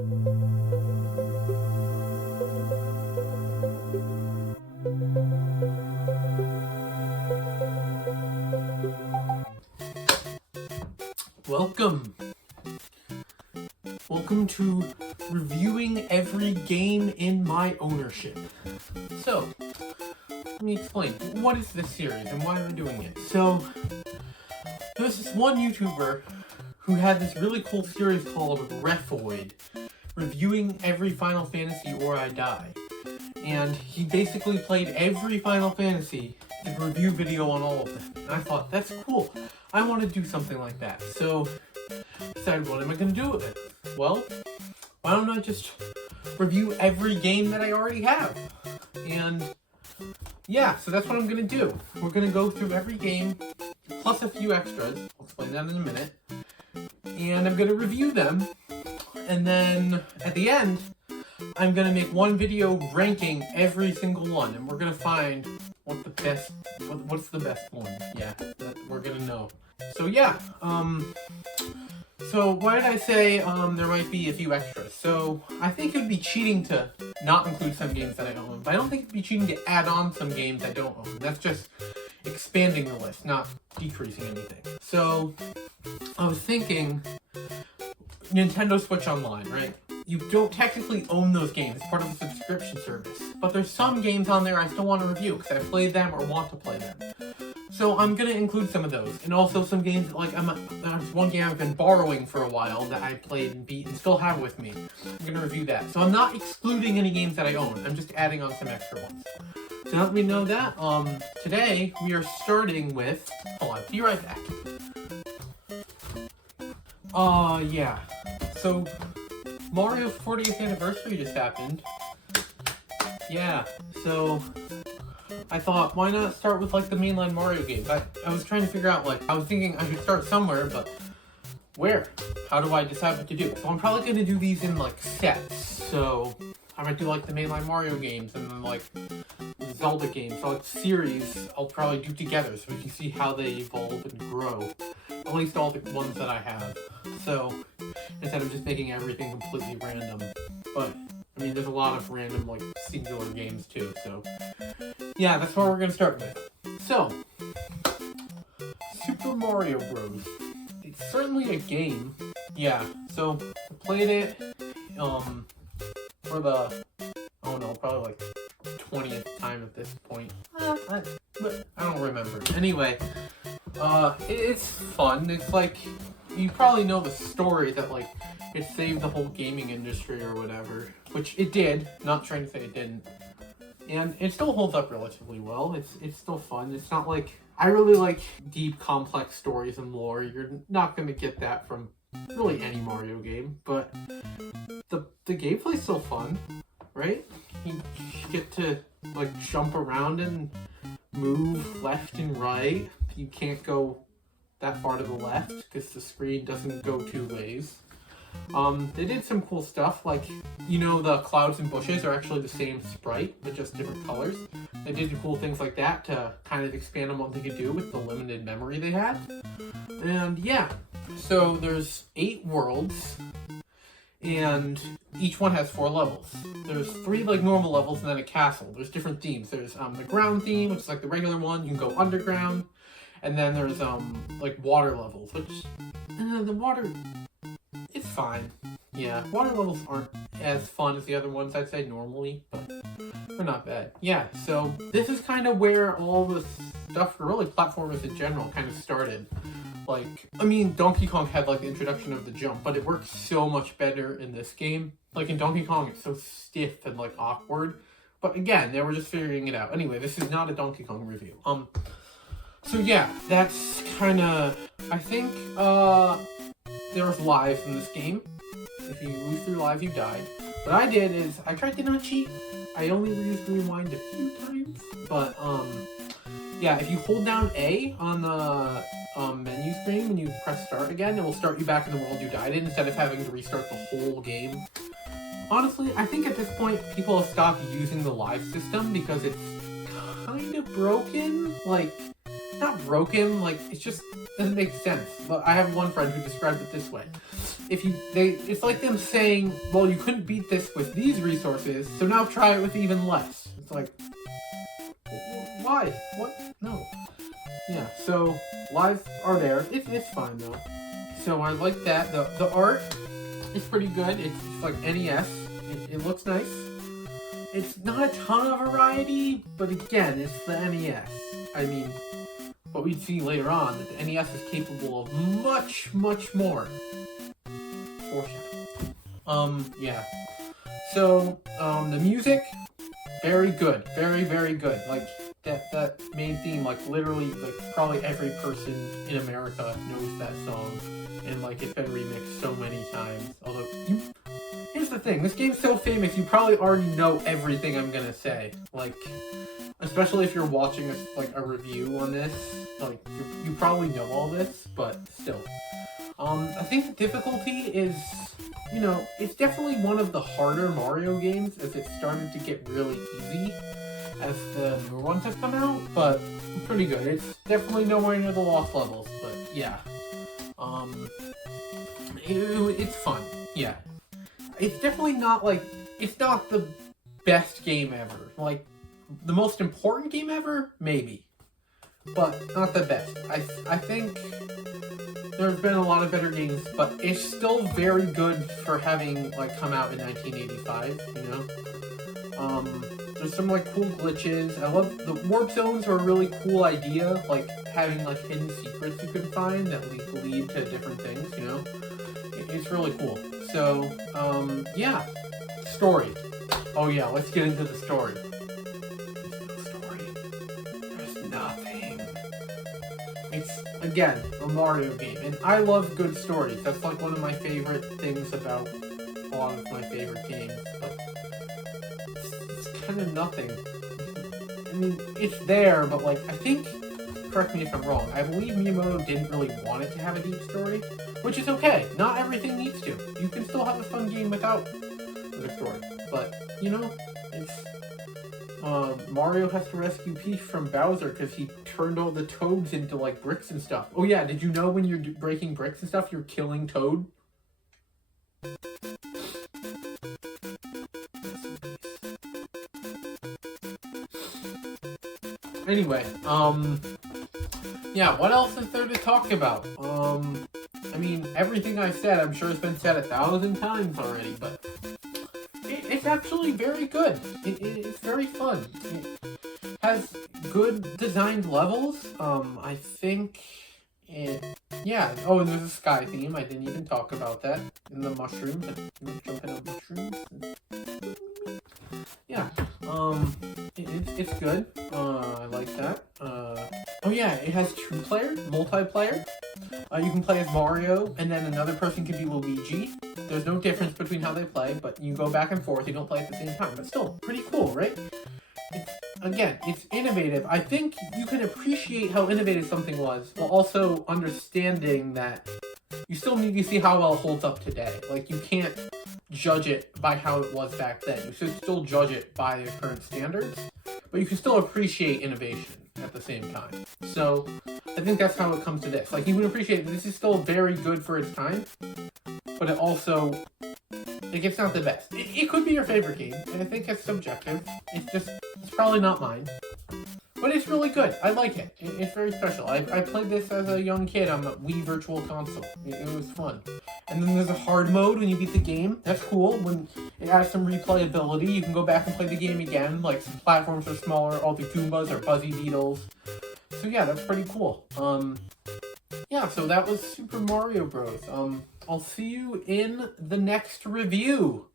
Welcome to reviewing every game in my ownership. So, let me explain. What is this series and why are we doing it? So, there's this one YouTuber who had this really cool series called Refoid, reviewing every Final Fantasy or I Die. And he basically played every Final Fantasy, did a review video on all of them. And I thought, that's cool. I want to do something like that. So, I decided, what am I going to do with it? Well, why don't I just review every game that I already have? And yeah, so that's what I'm going to do. We're going to go through every game, plus a few extras. I'll explain that in a minute. And I'm going to review them. And then at the end, I'm going to make one video ranking every single one. And we're going to find what's the best one. Yeah, we're going to know. So yeah, so why did I say there might be a few extras? So I think it would be cheating to not include some games that I own, but I don't think it'd be cheating to add on some games I don't own. That's just expanding the list, not decreasing anything. So I was thinking Nintendo Switch Online, right? You don't technically own those games. It's part of a subscription service. But there's some games on there I still want to review because I played them or want to play them. So I'm going to include some of those. And also some games that, like, there's one game I've been borrowing for a while that I played and beat and still have with me. I'm going to review that. So I'm not excluding any games that I own. I'm just adding on some extra ones. So let me know that. Today we are starting with... Hold on, be right back. Yeah. So Mario's 40th anniversary just happened. Yeah, so I thought, why not start with, like, the mainline Mario games? I was trying to figure out, like, I was thinking I should start somewhere, but where? How do I decide what to do? So I'm probably going to do these in, like, sets. So I might do, like, the mainline Mario games and then, like, Zelda games. So, like, series I'll probably do together so we can see how they evolve and grow. At least all the ones that I have. So instead of just making everything completely random. But I mean, there's a lot of random, like, singular games too, so yeah, that's what we're gonna start with. So, Super Mario Bros. It's certainly a game. Yeah, so I played it, for the, oh no, probably like 20th time at this point. But I don't remember. Anyway, it's fun. It's like, you probably know the story that, like, it saved the whole gaming industry or whatever, which it did. Not trying to say it didn't. And it still holds up relatively well. It's still fun. It's not like, I really like deep, complex stories and lore. You're not going to get that from really any Mario game, but the gameplay's still fun, right? You get to, like, jump around and move left and right. You can't go that far to the left because the screen doesn't go two ways. They did some cool stuff, like, you know, the clouds and bushes are actually the same sprite, but just different colors. They did cool things like that to kind of expand on what they could do with the limited memory they had. And yeah, so there's 8 worlds, and each one has 4 levels. There's 3, like, normal levels and then a castle. There's different themes. There's the ground theme, which is like the regular one. You can go underground. And then there's, like, water levels, which, the water, it's fine. Yeah, water levels aren't as fun as the other ones, I'd say, normally, but they're not bad. Yeah, so this is kind of where all the stuff for really platformers in general kind of started. Like, I mean, Donkey Kong had, like, the introduction of the jump, but it works so much better in this game. Like, in Donkey Kong, it's so stiff and, like, awkward. But again, they were just figuring it out. Anyway, this is not a Donkey Kong review. So yeah, that's kind of, I think, there's lives in this game. If you lose through lives, you died. What I did is, I tried to not cheat. I only used rewind a few times, but, yeah, if you hold down A on the menu screen when you press start again, it will start you back in the world you died in instead of having to restart the whole game. Honestly, I think at this point, people have stopped using the live system because it's kind of broken. Like, not broken, like, it just doesn't make sense. But I have one friend who described it this way. It's like them saying, well, you couldn't beat this with these resources, so now try it with even less. It's like, why? What? No. Yeah, so lives are there. It's fine though. So I like that. The art is pretty good. It's like NES. It looks nice. It's not a ton of variety, but again, it's the NES. I mean, what we'd see later on, that the NES is capable of much, much more. Yeah. So, the music, very good. Very, very good. Like, that main theme, like, literally, like, probably every person in America knows that song. And, like, it's been remixed so many times. Although, here's the thing, this game's so famous, you probably already know everything I'm gonna say. Like, especially if you're watching a review on this, like, you probably know all this, but still. I think the difficulty is, you know, it's definitely one of the harder Mario games as it started to get really easy as the newer ones have come out, but pretty good. It's definitely nowhere near the lost levels, but yeah. It's fun, yeah. It's definitely not like, it's not the best game ever. Like, the most important game ever? Maybe. But not the best. I think there have been a lot of better games, but it's still very good for having, like, come out in 1985, you know? There's some, like, cool glitches. I love, the warp zones are a really cool idea, like, having, like, hidden secrets you can find that lead to different things, you know? It's really cool. So, yeah. Story. Oh yeah, let's get into the story. There's nothing. It's, again, a Mario game, and I love good stories. That's like one of my favorite things about a lot of my favorite games, but it's kind of nothing. I mean, it's there, but like, I think, correct me if I'm wrong, I believe Miyamoto didn't really want it to have a deep story, which is okay. Not everything needs to. You can still have a fun game without a story. But, you know, it's, Mario has to rescue Peach from Bowser because he turned all the toads into, like, bricks and stuff. Oh yeah, did you know when you're breaking bricks and stuff, you're killing Toad? Anyway, yeah, what else is there to talk about? I mean, everything I said, I'm sure has been said 1,000 times already, but it's actually very good. It's very fun. It has good designed levels. I think it, yeah. Oh, and there's a sky theme. I didn't even talk about that. In the mushrooms. Jumping on mushrooms. Yeah. It's good. I like that. Oh yeah, it has two-player, multiplayer. You can play as Mario, and then another person can be Luigi. There's no difference between how they play, but you go back and forth. You don't play at the same time, but still, pretty cool, right? It's innovative. I think you can appreciate how innovative something was, while also understanding that you still need to see how well it holds up today. Like, you can't judge it by how it was back then. You should still judge it by the current standards, but you can still appreciate innovation at the same time. So, I think that's how it comes to this. Like, you can appreciate that this is still very good for its time, but it also, like, it's not the best. It could be your favorite game, and I think it's subjective. It's probably not mine. But it's really good. I like it. It's very special. I played this as a young kid on the Wii Virtual Console. It was fun. And then there's a hard mode when you beat the game. That's cool. When it has some replayability, you can go back and play the game again. Like, some platforms are smaller, all the Goombas are Buzzy Beetles. So yeah, that's pretty cool. Yeah, so that was Super Mario Bros. I'll see you in the next review.